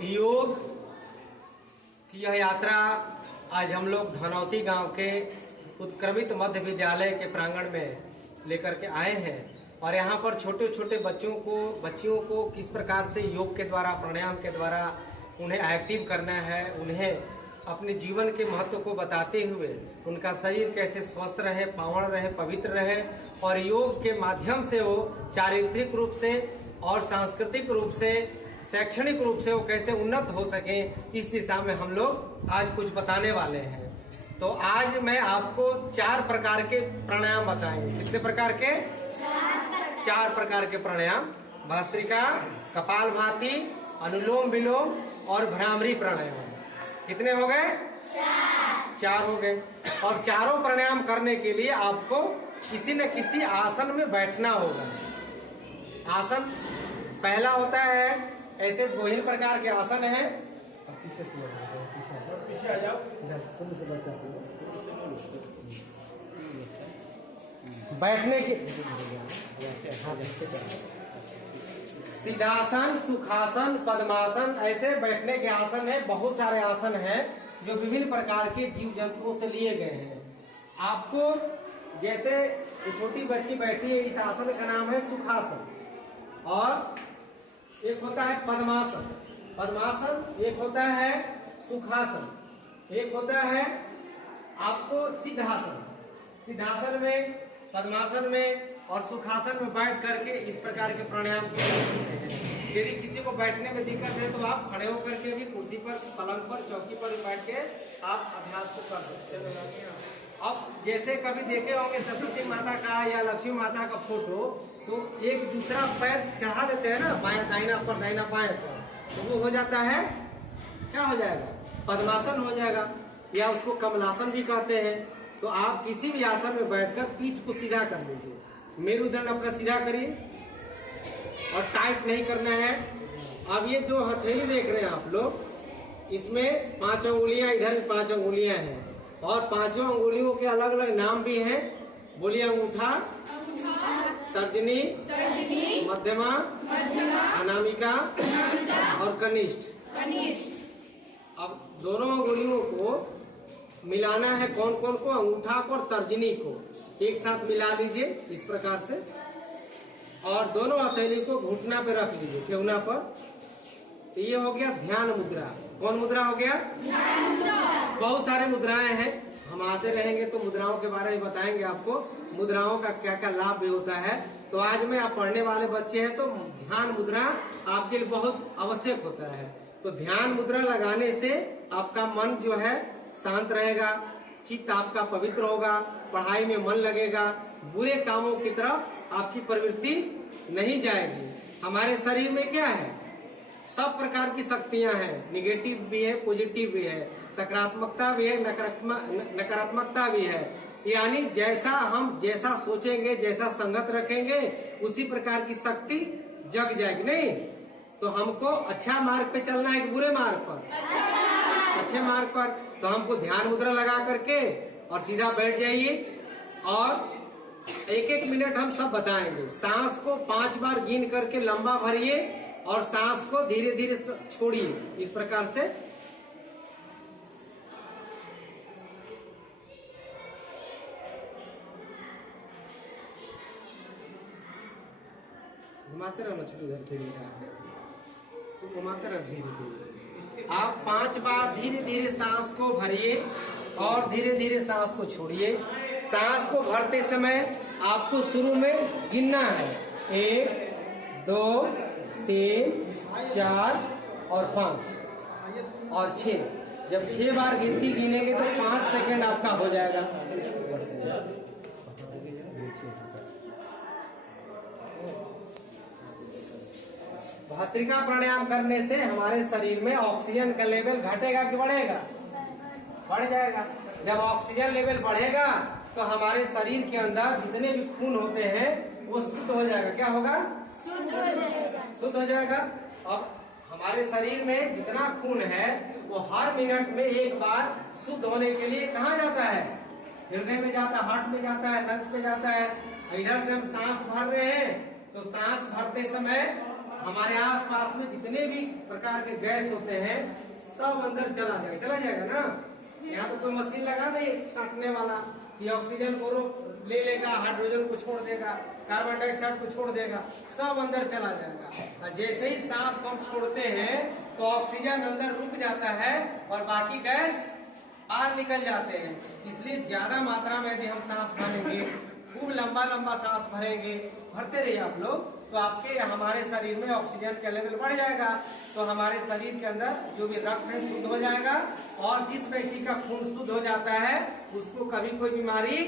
योग की यह यात्रा आज हम लोग धनौती गांव के उत्क्रमित मध्य विद्यालय के प्रांगण में लेकर के आए हैं और यहाँ पर छोटे छोटे बच्चियों को किस प्रकार से योग के द्वारा, प्राणायाम के द्वारा उन्हें एक्टिव करना है, उन्हें अपने जीवन के महत्व को बताते हुए उनका शरीर कैसे स्वस्थ रहे, पावन रहे, पवित्र रहे और योग के माध्यम से वो चारित्रिक रूप से और सांस्कृतिक रूप से, शैक्षणिक रूप से वो कैसे उन्नत हो सके, इस दिशा में हम लोग आज कुछ बताने वाले हैं। तो आज मैं आपको 4 प्रकार के प्राणायाम बताएंगे। कितने प्रकार के? 4 प्रकार के प्राणायाम। भस्त्रिका, कपालभाति, अनुलोम विलोम और भ्रामरी प्राणायाम। कितने हो गए? 4 हो गए। और चारों प्राणायाम करने के लिए आपको किसी न किसी आसन में बैठना होगा। आसन पहला होता है, ऐसे विभिन्न प्रकार के आसन हैं। पीछे आ जाओ। बैठने के सिद्धासन, सुखासन, पद्मासन, ऐसे बैठने के आसन है। बहुत सारे आसन हैं जो विभिन्न प्रकार के जीव जंतुओं से लिए गए हैं। आपको जैसे छोटी बच्ची बैठी है, इस आसन का नाम है सुखासन। और एक होता है पद्मासन, पद्मासन। एक होता है सुखासन, एक होता है आपको सिद्धासन। सिद्धासन में, पद्मासन में और सुखासन में बैठ करके इस प्रकार के प्राणायाम किए जा सकते हैं। यदि किसी को बैठने में दिक्कत है तो आप खड़े होकर के भी कुर्सी पर, पलंग पर, चौकी पर बैठ के आप अभ्यास को कर सकते हैं। अब जैसे कभी देखे होंगे सरस्वती माता का या लक्ष्मी माता का फोटो, तो एक दूसरा पैर चढ़ा देते हैं ना, बायां दाहिना पर, दाहिना बाएं पर, तो वो हो जाता है, क्या हो जाएगा? पद्मासन हो जाएगा, या उसको कमलासन भी कहते हैं। तो आप किसी भी आसन में बैठकर पीठ को सीधा कर लीजिए, मेरुदंड अपना सीधा करिए और टाइट नहीं करना है। अब ये जो हथेली देख रहे हैं आप लोग, इसमें 5 अंगुलियां, इधर भी 5 अंगुलियां हैं और 5 अंगुलियों के अलग अलग नाम भी हैं। बोलिए, अंगूठा, तर्जनी, मध्यमा, अनामिका और कनिष्ठ। अब दोनों अंगुलियों को मिलाना है। कौन कौन को? अंगूठा को और तर्जनी को एक साथ मिला लीजिए इस प्रकार से, और दोनों हथेली को घुटना पे रख लीजिए, ठेहुना पर। तो ये हो गया ध्यान मुद्रा। कौन मुद्रा हो गया? ध्यान मुद्रा। बहुत सारे मुद्राएं हैं, हम आते रहेंगे तो मुद्राओं के बारे में बताएंगे आपको, मुद्राओं का क्या क्या लाभ भी होता है। तो आज में आप पढ़ने वाले बच्चे हैं तो ध्यान मुद्रा आपके लिए बहुत आवश्यक होता है। तो ध्यान मुद्रा लगाने से आपका मन जो है शांत रहेगा, चित्त आपका पवित्र होगा, पढ़ाई में मन लगेगा, बुरे कामों की तरफ आपकी प्रवृत्ति नहीं जाएगी। हमारे शरीर में क्या है? सब प्रकार की शक्तियां हैं, निगेटिव भी है, पॉजिटिव भी है, सकारात्मकता भी है, नकारात्मकता भी है। यानी जैसा सोचेंगे, जैसा संगत रखेंगे, उसी प्रकार की शक्ति जग जाएगी। नहीं तो हमको अच्छा मार्ग पे चलना है कि बुरे मार्ग पर? अच्छे मार्ग पर। तो हमको ध्यान मुद्रा लगा करके और सीधा बैठ जाइए और 1-1 मिनट हम सब बताएंगे। सांस को 5 बार गिन करके लंबा भरिए और सांस को धीरे धीरे छोड़िए इस प्रकार से। घुमाते रहना, छोटी धीरे तो घुमाते रह धीरे धीरे। आप 5 बार धीरे धीरे सांस को भरिए और धीरे धीरे सांस को छोड़िए। सांस को भरते समय आपको शुरू में गिनना है, 1, 2, 3, 4 और 5 और 6। जब 6 बार गिनती गिनेंगे तो 5 सेकंड आपका हो जाएगा। भस्त्रिका प्राणायाम करने से हमारे शरीर में ऑक्सीजन का लेवल घटेगा कि बढ़ेगा? बढ़ जाएगा। जब ऑक्सीजन लेवल बढ़ेगा तो हमारे शरीर के अंदर जितने भी खून होते हैं वो शुद्ध हो जाएगा। क्या होगा? शुद्ध हो जाएगा। शुद्ध हो जाएगा। अब हमारे शरीर में जितना खून है वो हर मिनट में 1 बार शुद्ध होने के लिए कहाँ जाता है? हृदय में जाता है, हार्ट में जाता है, लंग्स में जाता है। इधर से हम सांस भर रहे हैं तो सांस भरते समय हमारे आसपास में जितने भी प्रकार के गैस होते हैं सब अंदर चला जाएगा ना। यहाँ तो कोई मशीन लगा नहीं छांटने वाला कि ऑक्सीजन को ले लेगा, हाइड्रोजन को छोड़ देगा, कार्बन डाइऑक्साइड को छोड़ देगा, सब अंदर चला जाएगा। और जैसे ही सांस को हम छोड़ते हैं तो ऑक्सीजन अंदर रुक जाता है और बाकी गैस बाहर निकल जाते हैं। इसलिए ज्यादा मात्रा में यदि हम सांस भरेंगे, खूब लंबा लंबा सांस भरेंगे, भरते रहिए आप लोग, तो आपके हमारे शरीर में ऑक्सीजन का लेवल बढ़ जाएगा। तो हमारे शरीर के अंदर जो भी रक्त है शुद्ध हो जाएगा। और जिस व्यक्ति का खून शुद्ध हो जाता है उसको कभी कोई बीमारी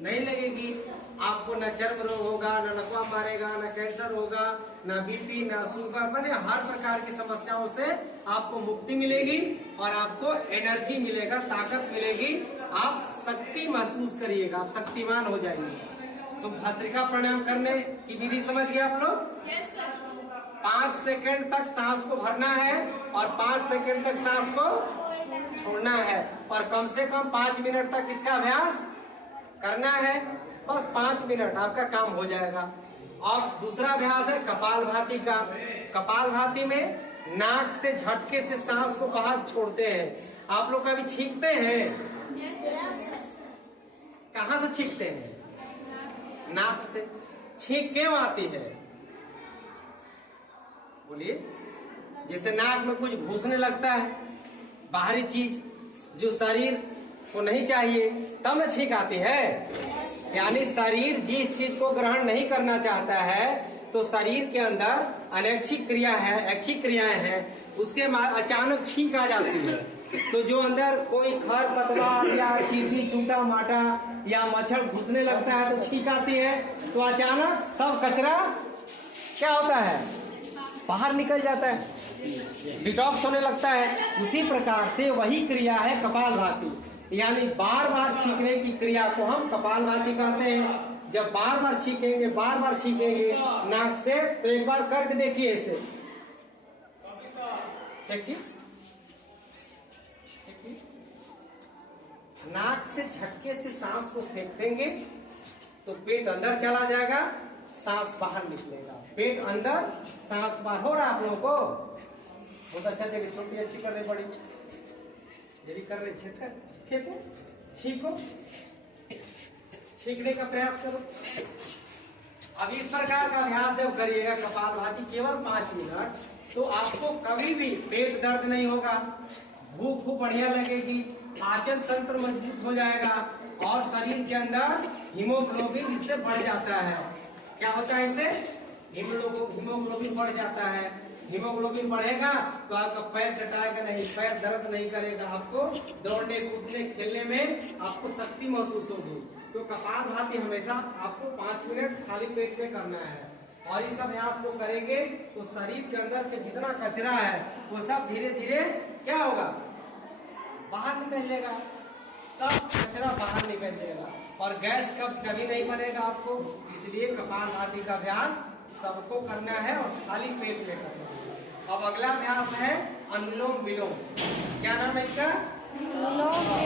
नहीं लगेगी। आपको न चर्म रोग होगा, न लकवा मारेगा, न कैंसर होगा, न बीपी, न शुगर, माने हर प्रकार की समस्याओं से आपको मुक्ति मिलेगी और आपको एनर्जी मिलेगा, ताकत मिलेगी। आप शक्ति महसूस करिएगा, आप शक्तिमान हो जाएंगे। तो भस्त्रिका प्राणायाम करने की विधि समझ गए आप लोग? 5 सेकंड तक सांस को भरना है और 5 सेकंड तक सांस को छोड़ना है और कम से कम 5 मिनट तक इसका अभ्यास करना है। बस 5 मिनट आपका काम हो जाएगा। और दूसरा अभ्यास है कपालभाति का। कपालभाति में नाक से झटके से सांस को बाहर छोड़ते हैं। आप लोग कभी छींकते हैं? कहाँ से छींकते हैं? नाक से। छींक क्यों आती है? बोलिए। जैसे नाक में कुछ घुसने लगता है, बाहरी चीज जो शरीर को नहीं चाहिए, तब में छींक आती है। यानी शरीर जिस चीज को ग्रहण नहीं करना चाहता है तो शरीर के अंदर अनैच्छिक क्रिया है, ऐच्छिक क्रियाएं हैं, उसके अचानक छींक आ जाती है। तो जो अंदर कोई खर पतवार या चींटी चूटा माटा या मच्छर घुसने लगता है तो छींक आती है। तो अचानक सब कचरा क्या होता है? बाहर निकल जाता है, डिटॉक्स होने लगता है। उसी प्रकार से वही क्रिया है कपालभाति। यानी बार बार छींकने की क्रिया को हम कपालभाति कहते हैं। जब बार बार छींकेंगे नाक से, तो एक बार करके देखिए इसे। देखिए, नाक से झटके से सांस को फेंक देंगे तो पेट अंदर चला जाएगा, सांस बाहर निकलेगा। पेट अंदर, सांस बाहर। हो रहा है आप लोगों को? बहुत अच्छा जगह छोटी अच्छी करनी पड़ी। ये भी कर रहे, झटका फेंको, छींको, छींकने का प्रयास करो। अब इस प्रकार का अभ्यास जब करिएगा कपालभाति केवल 5 मिनट, तो आपको कभी भी पेट दर्द नहीं होगा, भूख खूब बढ़िया लगेगी, पाचन तंत्र मजबूत हो जाएगा और शरीर के अंदर हीमोग्लोबिन इससे बढ़ जाता है। क्या होता है इससे? हीमोग्लोबिन बढ़ जाता है। हीमोग्लोबिन बढ़ेगा तो आपका पैर कटाएगा नहीं, पैर दर्द नहीं करेगा, आपको दौड़ने कूदने खेलने में आपको शक्ति महसूस होगी। तो कपालभाति हमेशा आपको 5 मिनट खाली पेट में करना है। और इस अभ्यास को करेंगे तो शरीर के अंदर के जितना कचरा है वो सब धीरे धीरे क्या होगा? बाहर निकल जाएगा। सब कचरा बाहर निकल जाएगा और गैस कब्ज कभी नहीं बनेगा आपको। इसलिए कपालभाति का अभ्यास सबको करना है और खाली पेट में करना है। अब अगला अभ्यास है अनुलोम विलोम। क्या नाम है इसका?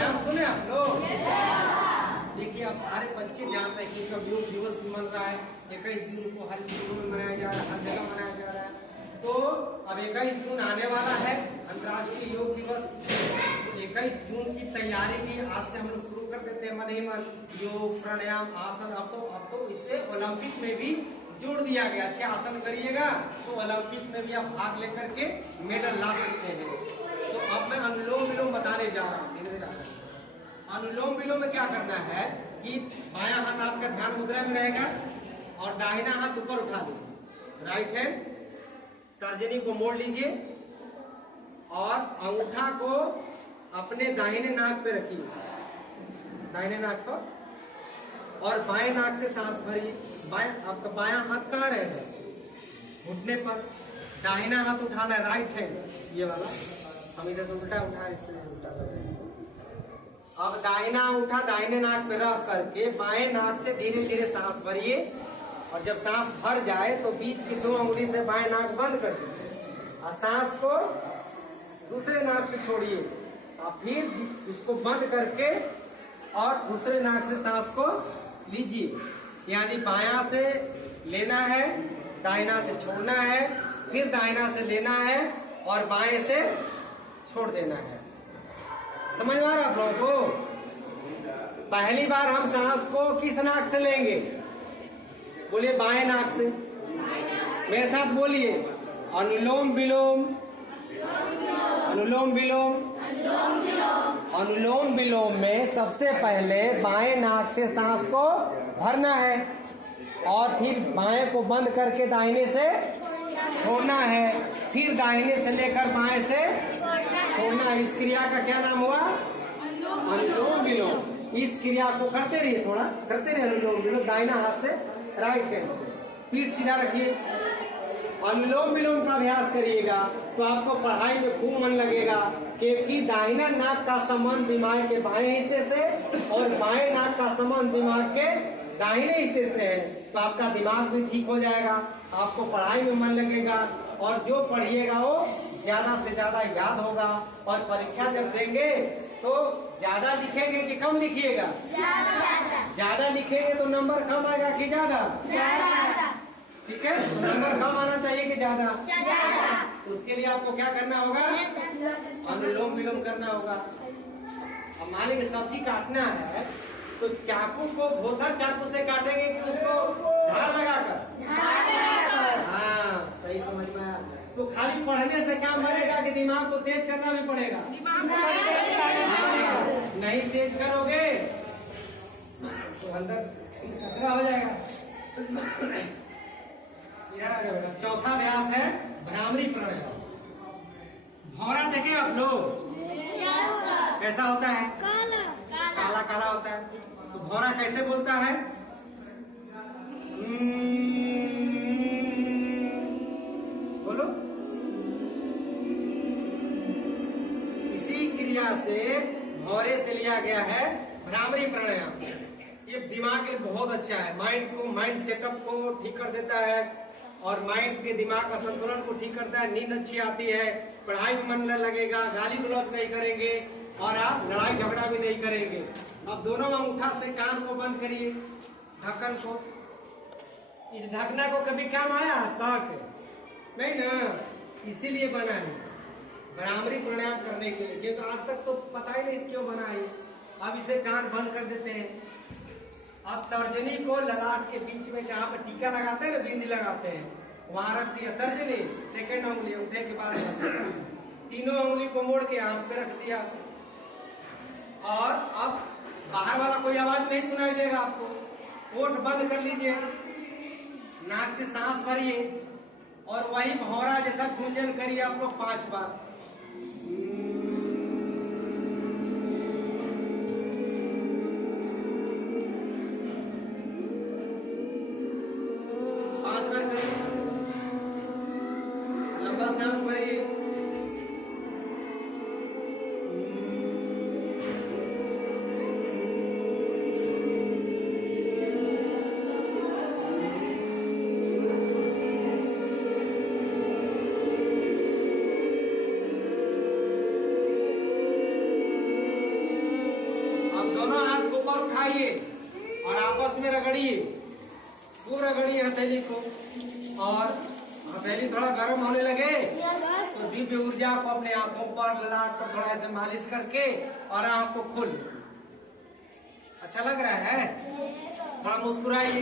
नाम सुने आप लोग? देखिए, आप सारे बच्चे जानते हैं कि इनका योग दिवस भी मन रहा है। 21 जून को हर स्कूल में मनाया जा रहा है, हर जगह मनाया जा रहा है। तो अब 21 जून आने वाला है, अंतर्राष्ट्रीय योग दिवस। 21 जून की तैयारी भी आज से हम लोग शुरू कर देते हैं। मन ही मन योग, प्राणायाम, आसन। अब तो इससे ओलंपिक में भी जोड़ दिया गया। अच्छे आसन करिएगा तो ओलंपिक में भी आप भाग लेकर के मेडल ला सकते हैं। तो अब मैं अनुलोम विलोम बताने जा रहा हूँ, धीरे धीरे। अनुलोम विलोम में क्या करना है कि बायां हाथ आपका ध्यान मुद्रा में रहेगा और दाहिना हाथ ऊपर उठा लीजिए। राइट हैंड तर्जनी को मोड़ लीजिए और अंगूठा को अपने दाहिने नाक पे रखिए, दाहिने नाक पर, और बाएं नाक से सांस भरिए। आपका बायां हाथ कहाँ रहेगा? घुटने पर। दाहिना हाथ उठाना है, राइट हैंड, ये वाला। हम इधर से उल्टा उठा, इसलिए उल्टा लगा। अब दाहिना अंगूठा दाहिने नाक पे रख करके बाएं नाक से धीरे धीरे सांस भरिए और जब सांस भर जाए तो बीच की 2 अंगुली से बाएं नाक बंद कर दीजिए और सांस को दूसरे नाक से छोड़िए और फिर इसको बंद करके और दूसरे नाक से सांस को लीजिए। यानी बायां से लेना है, दाहिना से छोड़ना है, फिर दाहिना से लेना है और बाएं से छोड़ देना है। समझ में आ रहा आप लोगों को? पहली बार हम सांस को किस नाक से लेंगे? बोलिए बाएं नाक से। मेरे साथ बोलिए, अनुलोम विलोम, अनुलोम विलोम। अनुलोम विलोम में सबसे पहले बाएं नाक से सांस को भरना है और फिर बाएं को बंद करके दाहिने से छोड़ना है, फिर दाहिने से लेकर बाएं से छोड़ना। इस क्रिया का क्या नाम हुआ? अनुलोम विलोम। इस क्रिया को करते रहिए, थोड़ा करते रहिए अनुलोम विलोम, दाहिना हाथ से राइट हैंड से। पीठ सीधा रखिए, अनुलोम विलोम का अभ्यास करिएगा तो आपको पढ़ाई में खूब मन लगेगा, क्योंकि दाहिना नाक का संबंध दिमाग के बाएं हिस्से से और बाएं नाक का संबंध दिमाग के दाहिने हिस्से से है। तो आपका दिमाग भी ठीक हो जाएगा, आपको पढ़ाई में मन लगेगा और जो पढ़िएगा वो ज्यादा से ज्यादा याद होगा। और परीक्षा जब देंगे तो ज्यादा लिखेंगे कि कम लिखिएगा? ज्यादा लिखेंगे तो नंबर कम आएगा कि ज्यादा? ठीक है, तो नंबर कम आना चाहिए कि ज्यादा? उसके लिए आपको क्या करना होगा? अनुलोम विलोम करना होगा। अब मान लीजिए सब्जी काटना है तो चाकू को भोथर चाकू से काटेंगे कि उसको धार लगाकर? हाँ, सही समझ में आया। तो खाली पढ़ने से काम बनेगा कि दिमाग को तेज करना भी पड़ेगा? नहीं तेज करोगे तो अंदर खतरा हो जाएगा। इधर आ जाओ। चौथा अभ्यास है भ्रामरी प्राणायाम। भौरा देखे आप लोग? कैसा होता है? काला काला होता है। तो भौरा कैसे बोलता है? बोलो। इसी क्रिया से भौरे से लिया गया है भ्रामरी प्राणायाम। ये दिमाग के लिए बहुत अच्छा है, माइंड सेटअप को ठीक कर देता है और माइंड के दिमाग का संतुलन को ठीक करता है। नींद अच्छी आती है, पढ़ाई में मन लगेगा, गाली गलौज नहीं करेंगे और आप लड़ाई झगड़ा भी नहीं करेंगे। अब दोनों अंगूठा से कान को बंद करिए, ढक्कन को। इस ढकना को कभी काम आया आज तक? नहीं ना, इसीलिए बना है भ्रामरी प्राणायाम करने के लिए, क्योंकि आज तक तो पता ही नहीं क्यों बना है। अब इसे कान बंद कर देते हैं। अब तर्जनी को ललाट के बीच में जहाँ पर टीका लगाते हैं ना, बिंदी लगाते हैं, वहां रख दिया तर्जनी, सेकेंड उंगली उठे के बाद तीनों उंगली को मोड़ के हाथ पे रख दिया। और अब बाहर वाला कोई आवाज नहीं सुनाई देगा आपको। ओठ बंद कर लीजिए, नाक से सांस भरिए और वही भौरा जैसा गुंजन करिए आप लोग 5 बार। 5 बार करिए, लंबा सांस भरिए। उठाइए और आपस में रगड़िए, खूब रगड़िए हथेली को। और हथेली थोड़ा गर्म होने लगे तो दिव्य ऊर्जा को अपने आंखों पर, ललाट पर थोड़ा ऐसे मालिश करके और आंख को खोल। अच्छा लग रहा है? थोड़ा मुस्कुराइए।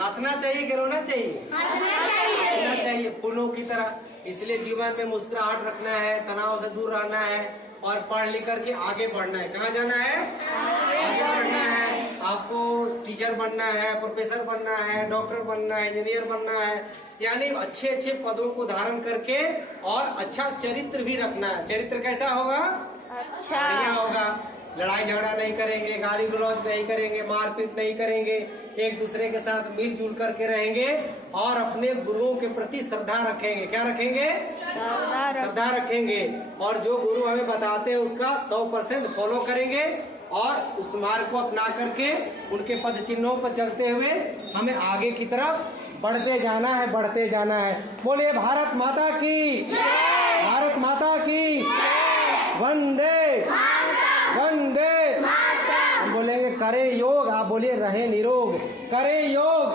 हंसना चाहिए कि रोना चाहिए? हंसना चाहिए, फूलों की तरह। इसलिए जीवन में मुस्कुराहट रखना है, तनाव से दूर रहना है और पढ़ लिख करके आगे बढ़ना है। कहाँ जाना है? आगे बढ़ना है। आपको टीचर बनना है, प्रोफेसर बनना है, डॉक्टर बनना है, इंजीनियर बनना है, यानी अच्छे अच्छे पदों को धारण करके और अच्छा चरित्र भी रखना है। चरित्र कैसा होगा? अच्छा होगा। लड़ाई झगड़ा नहीं करेंगे, गाली गलौज नहीं करेंगे, मारपीट नहीं करेंगे, एक दूसरे के साथ मिलजुल करके रहेंगे और अपने गुरुओं के प्रति श्रद्धा रखेंगे। क्या रखेंगे? श्रद्धा रखेंगे। और जो गुरु हमें बताते हैं उसका 100% फॉलो करेंगे और उस मार्ग को अपना करके उनके पद चिन्हों पर चलते हुए हमें आगे की तरफ बढ़ते जाना है, बढ़ते जाना है। बोलिए भारत माता की, भारत माता की, वंदे वंदे। हम बोलेंगे करे योग, आप बोलिए रहे निरोग। करे योग,